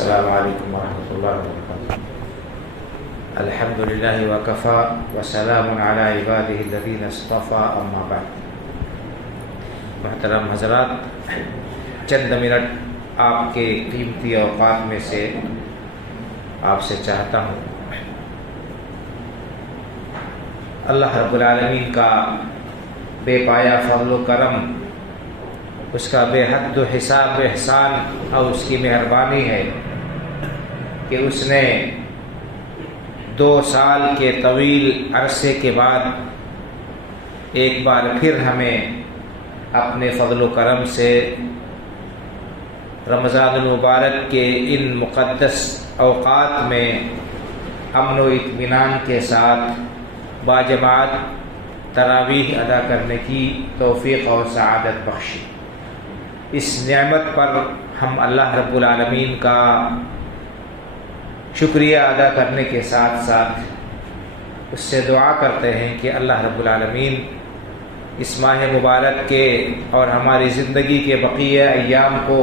السلام علیکم ورحمۃ اللہ وبرکاتہ۔ الحمدللہ وکفیٰ وسلام علی عبادہ الذین اصطفیٰ، اما بعد۔ محترم حضرات، چند منٹ آپ کے قیمتی اوقات میں سے آپ سے چاہتا ہوں اللہ رب العالمین کا بے پایا فضل و کرم، اس کا بے حد و حساب احسان اور اس کی مہربانی ہے کہ اس نے 2 سال کے طویل عرصے کے بعد ایک بار پھر ہمیں اپنے فضل و کرم سے رمضان المبارک کے ان مقدس اوقات میں امن و اطمینان کے ساتھ باجماعت تراویح ادا کرنے کی توفیق اور سعادت بخشی۔ اس نعمت پر ہم اللہ رب العالمین کا شکریہ ادا کرنے کے ساتھ ساتھ اس سے دعا کرتے ہیں کہ اللہ رب العالمین اس ماہ مبارک کے اور ہماری زندگی کے بقیہ ایام کو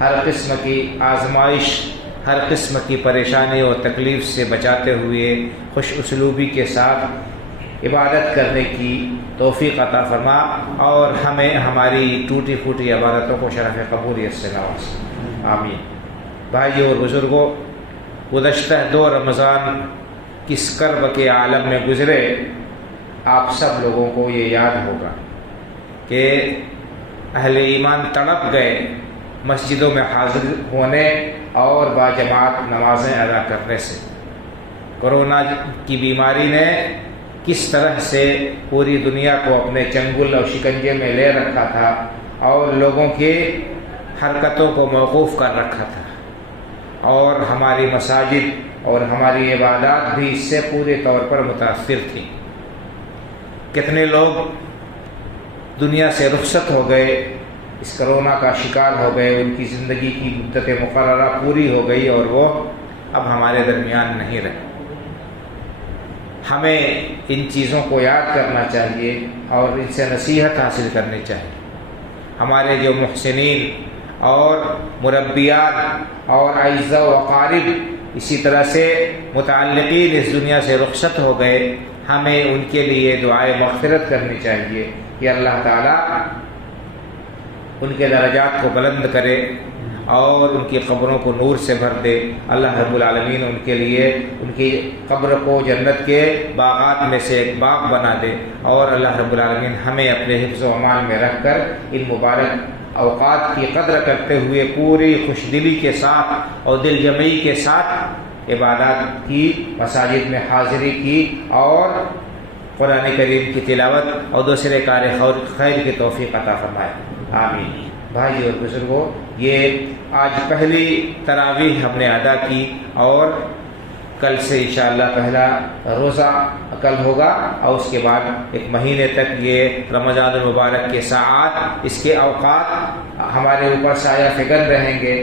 ہر قسم کی آزمائش، ہر قسم کی پریشانی اور تکلیف سے بچاتے ہوئے خوش اسلوبی کے ساتھ عبادت کرنے کی توفیق عطا فرما اور ہمیں ہماری ٹوٹی پھوٹی عبادتوں کو شرف قبولیت سے نواز، آمین۔ بھائیو اور بزرگوں، گزشتہ 2 رمضان کس کرب کے عالم میں گزرے، آپ سب لوگوں کو یہ یاد ہوگا کہ اہل ایمان تڑپ گئے مسجدوں میں حاضر ہونے اور باجماعت نمازیں ادا کرنے سے۔ کورونا کی بیماری نے کس طرح سے پوری دنیا کو اپنے چنگل اور شکنجے میں لے رکھا تھا اور لوگوں کی حرکتوں کو موقوف کر رکھا تھا، اور ہماری مساجد اور ہماری عبادات بھی اس سے پورے طور پر متاثر تھی۔ کتنے لوگ دنیا سے رخصت ہو گئے، اس کرونا کا شکار ہو گئے، ان کی زندگی کی مدت مقررہ پوری ہو گئی اور وہ اب ہمارے درمیان نہیں رہے۔ ہمیں ان چیزوں کو یاد کرنا چاہیے اور ان سے نصیحت حاصل کرنی چاہیے۔ ہمارے جو محسنین اور مربیات اور اعزاء و اقارب اسی طرح سے متعلقین اس دنیا سے رخصت ہو گئے، ہمیں ان کے لیے دعائے مغفرت کرنی چاہیے کہ اللہ تعالیٰ ان کے درجات کو بلند کرے اور ان کی قبروں کو نور سے بھر دے۔ اللہ رب العالمین ان کے لیے ان کی قبر کو جنت کے باغات میں سے ایک باغ بنا دے، اور اللہ رب العالمین ہمیں اپنے حفظ و امان میں رکھ کر ان مبارک اوقات کی قدر کرتے ہوئے پوری خوش دلی کے ساتھ اور دل جمعی کے ساتھ عبادات کی، مساجد میں حاضری کی اور قرآن کریم کی تلاوت اور دوسرے کار خیر کی توفیق عطا فرمائے، آمین۔ بھائی اور بزرگوں، یہ آج پہلی تراویح ہم نے ادا کی اور کل سے انشاءاللہ پہلا روزہ کل ہوگا، اور اس کے بعد 1 مہینے تک یہ رمضان المبارک کے ساعات، اس کے اوقات ہمارے اوپر سایہ فگن رہیں گے۔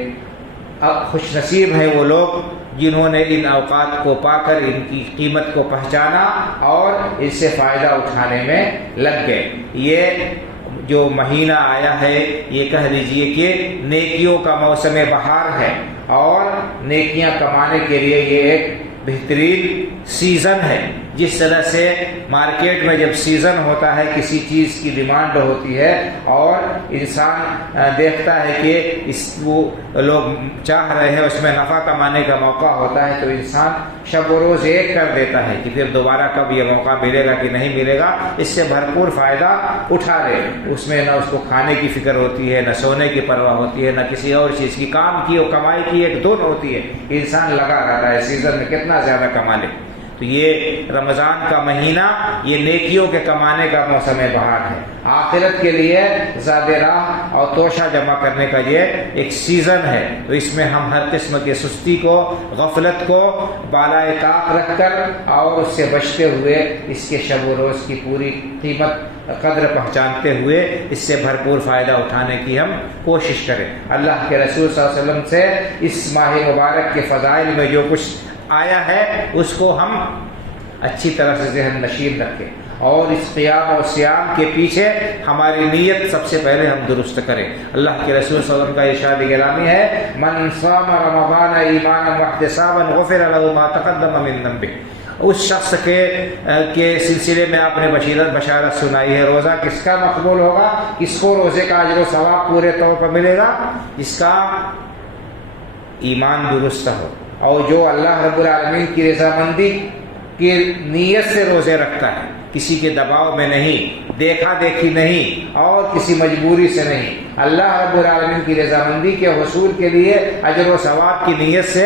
اب خوش نصیب ہیں وہ لوگ جنہوں نے ان اوقات کو پا کر ان کی قیمت کو پہچانا اور اس سے فائدہ اٹھانے میں لگ گئے۔ یہ جو مہینہ آیا ہے، یہ کہہ لیجئے کہ نیکیوں کا موسم بہار ہے، اور نیکیاں کمانے کے لیے یہ ایک بہترین سیزن ہے۔ جس طرح سے مارکیٹ میں جب سیزن ہوتا ہے، کسی چیز کی ڈیمانڈ ہوتی ہے اور انسان دیکھتا ہے کہ وہ لوگ چاہ رہے ہیں، اس میں نفع کمانے کا موقع ہوتا ہے، تو انسان شب و روز ایک کر دیتا ہے کہ پھر دوبارہ کب یہ موقع ملے گا کہ نہیں ملے گا، اس سے بھرپور فائدہ اٹھا لے۔ اس میں نہ اس کو کھانے کی فکر ہوتی ہے، نہ سونے کی پرواہ ہوتی ہے، نہ کسی اور چیز کی، کام کی اور کمائی کی ایک دھن ہوتی ہے، انسان لگا رہتا ہے سیزن میں کتنا زیادہ کما لے۔ تو یہ رمضان کا مہینہ یہ نیکیوں کے کمانے کا موسم بہار ہے، آخرت کے لیے زاد راہ اور توشہ جمع کرنے کا یہ ایک سیزن ہے۔ تو اس میں ہم ہر قسم کی سستی کو، غفلت کو بالائے طاق رکھ کر اور اس سے بچتے ہوئے اس کے شب و روز کی پوری قیمت قدر پہچانتے ہوئے اس سے بھرپور فائدہ اٹھانے کی ہم کوشش کریں۔ اللہ کے رسول صلی اللہ علیہ وسلم سے اس ماہ مبارک کے فضائل میں جو کچھ آیا ہے اس کو ہم اچھی طرح سے ذہن نشین رکھیں اور اس قیام اور صیام کے پیچھے ہماری نیت سب سے پہلے ہم درست کریں۔ اللہ کے رسول صلی اللہ علیہ وسلم کا ارشاد گرامی ہے، من صام رمضان ایمانا واحتسابا غفر له ما تقدم من ذنبه۔ اس شخص کے سلسلے میں آپ نے بشارت سنائی ہے، روزہ کس کا مقبول ہوگا، کس کو روزے کا اجر و ثواب پورے طور پر ملے گا؟ جس کا ایمان درست ہو اور جو اللہ رب العالمین کی رضامندی کی نیت سے روزے رکھتا ہے، کسی کے دباؤ میں نہیں، دیکھا دیکھی نہیں اور کسی مجبوری سے نہیں، اللہ رب العالمین کی رضامندی کے حصول کے لیے اجر و ثواب کی نیت سے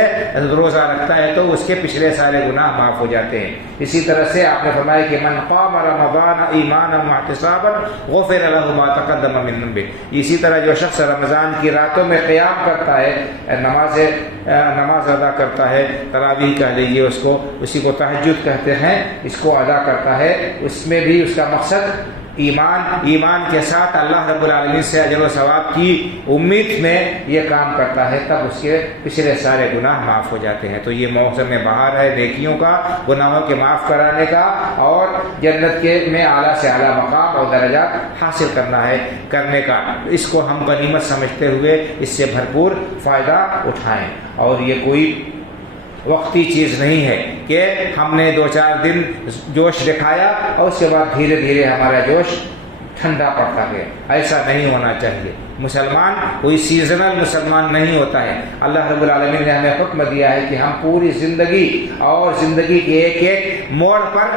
روزہ رکھتا ہے تو اس کے پچھلے سارے گناہ معاف ہو جاتے ہیں۔ اسی طرح سے آپ نے فرمایا کہ من قام رمضان ایمانا واحتسابا غفر له ما تقدم من ذنبه۔ اسی طرح جو شخص رمضان کی راتوں میں قیام کرتا ہے، نماز ادا کرتا ہے، تراویح کہہ لیجیے اس کو، اسی کو تہجد کہتے ہیں، اس کو ادا کرتا ہے، اس میں بھی اس کا مقصد ایمان کے ساتھ اللہ رب العالمین سے اجر و ثواب کی امید میں یہ کام کرتا ہے، تب اس کے پچھلے سارے گناہ معاف ہو جاتے ہیں۔ تو یہ موسم بہار ہے نیکیوں کا، گناہوں کے معاف کرانے کا اور جنت کے میں اعلیٰ سے اعلیٰ مقام اور درجات حاصل کرنے کا۔ اس کو ہم غنیمت سمجھتے ہوئے اس سے بھرپور فائدہ اٹھائیں، اور یہ کوئی وقتی چیز نہیں ہے کہ ہم نے 2-4 دن جوش دکھایا اور اس کے بعد دھیرے دھیرے ہمارا جوش ٹھنڈا پڑتا گیا۔ ایسا نہیں ہونا چاہیے۔ مسلمان کوئی سیزنل مسلمان نہیں ہوتا ہے۔ اللہ رب العالمین نے ہمیں حکم دیا ہے کہ ہم پوری زندگی اور زندگی کے ایک ایک موڑ پر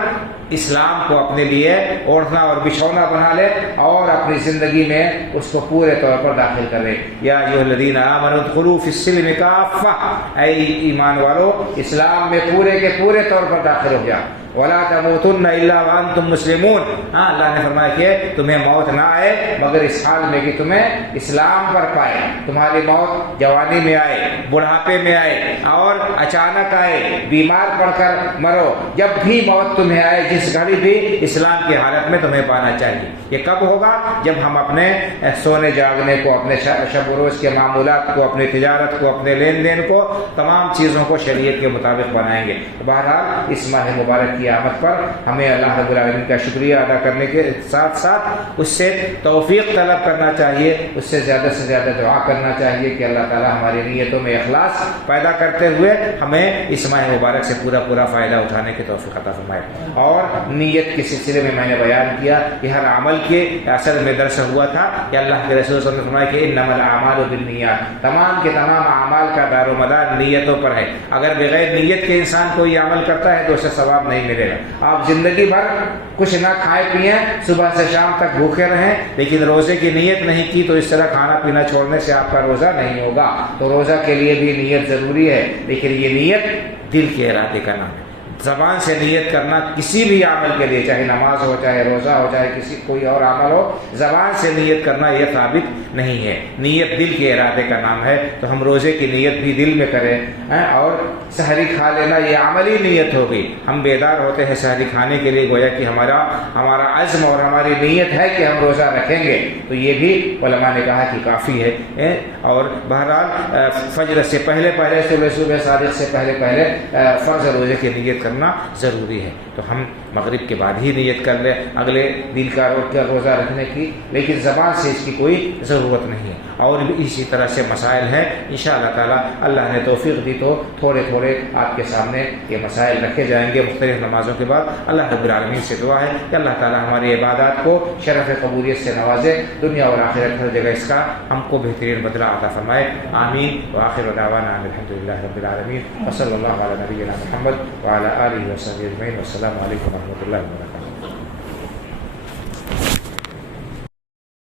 اسلام کو اپنے لیے اوڑھنا اور بچھونا بنا لے اور اپنی زندگی میں اس کو پورے طور پر داخل کر لے۔ یا ایھا الذین آمنوا ادخلوا فی السلم کافۃ، اے ایمان والو اسلام میں پورے کے پورے طور پر داخل ہو جاؤ۔ وَلَا تَمُوتُنَّ إِلَّا وَأَنْتُمْ مُسْلِمُونَ، اللہ نے فرمایا کہ تمہیں موت نہ آئے مگر اس حال میں کہ تمہیں اسلام پر پائے۔ تمہاری موت جوانی میں آئے، بڑھاپے میں آئے اور اچانک آئے، بیمار پڑ کر مرو، جب بھی موت تمہیں آئے جس گھڑی بھی اسلام کی حالت میں تمہیں پانا چاہیے۔ یہ کب ہوگا؟ جب ہم اپنے سونے جاگنے کو، اپنے شب و روز کے معمولات کو، اپنی تجارت کو، اپنے لین دین کو، تمام چیزوں کو شریعت کے مطابق بنائیں گے۔ بہرحال اس ماہ مبارک کی آمد پر ہمیں اللہ رب العالمین کا شکریہ ادا کرنے کے ساتھ ساتھ اس سے توفیق طلب کرنا چاہیے، اس سے زیادہ دعا کرنا چاہیے کہ اللہ تعالی ہماری نیتوں میں اخلاص پیدا کرتے ہوئے ہمیں اس ماہ مبارک سے پورا فائدہ اٹھانے کی توفیق عطا فرمائے۔ اور نیت کے سلسلے میں میں نے بیان کیا کہ ہر عمل کے اصل میں درس ہوا تھا کہ اللہ کے رسول صلی اللہ علیہ وسلم نے فرمایا کہ انما الاعمال بالنیات، تمام کے تمام اعمال کا دار و مدار نیتوں پر ہے۔ اگر بغیر نیت کے انسان کوئی عمل کرتا ہے تو اسے ثواب نہیں ملے گا۔ آپ زندگی بھر کچھ نہ کھائے پیئیں، صبح سے شام تک بھوکے رہیں، لیکن روزے کی نیت نہیں کی تو اس طرح کھانا پینا چھوڑنے سے آپ کا روزہ نہیں ہوگا۔ تو روزہ کے لیے بھی نیت ضروری ہے، لیکن یہ نیت دل کے ارادے کا نام ہے۔ زبان سے نیت کرنا کسی بھی عمل کے لیے، چاہے نماز ہو، چاہے روزہ ہو، چاہے کوئی اور عمل ہو، زبان سے نیت کرنا یہ ثابت نہیں ہے۔ نیت دل کے ارادے کا نام ہے، تو ہم روزے کی نیت بھی دل میں کریں، اور سحری کھا لینا یہ عملی نیت ہوگی۔ ہم بیدار ہوتے ہیں سحری کھانے کے لیے، گویا کہ ہمارا عزم اور ہماری نیت ہے کہ ہم روزہ رکھیں گے، تو یہ بھی علماء نے کہا کہ کافی ہے۔ اور بہرحال فجر سے پہلے صبح صادق سے پہلے فرض روزے کی نیت کرنا ضروری ہے۔ تو ہم مغرب کے بعد ہی نیت کر لیں اگلے دن کا روزہ رکھنے کی، لیکن زبان سے اس کی کوئی ضرورت نہیں ہے۔ اور اسی طرح سے مسائل ہیں، انشاءاللہ تعالی اللہ نے توفیق دی تو تھوڑے آپ کے سامنے یہ مسائل رکھے جائیں گے مختلف نمازوں کے بعد۔ اللہ رب العالمین سے دعا ہے کہ اللہ تعالی ہماری عبادات کو شرف قبولیت سے نوازے، دنیا اور آخرت ہر جگہ اس کا ہم کو بہترین بدلہ عطا فرمائے، آمین۔ وآخر دعوانا الحمدللہ رب العالمین، وصلی اللہ علی نبینا محمد وعلی آلہ وصحبہ اجمعین، والسلام علیکم ورحمۃ اللہ وبرکاتہ۔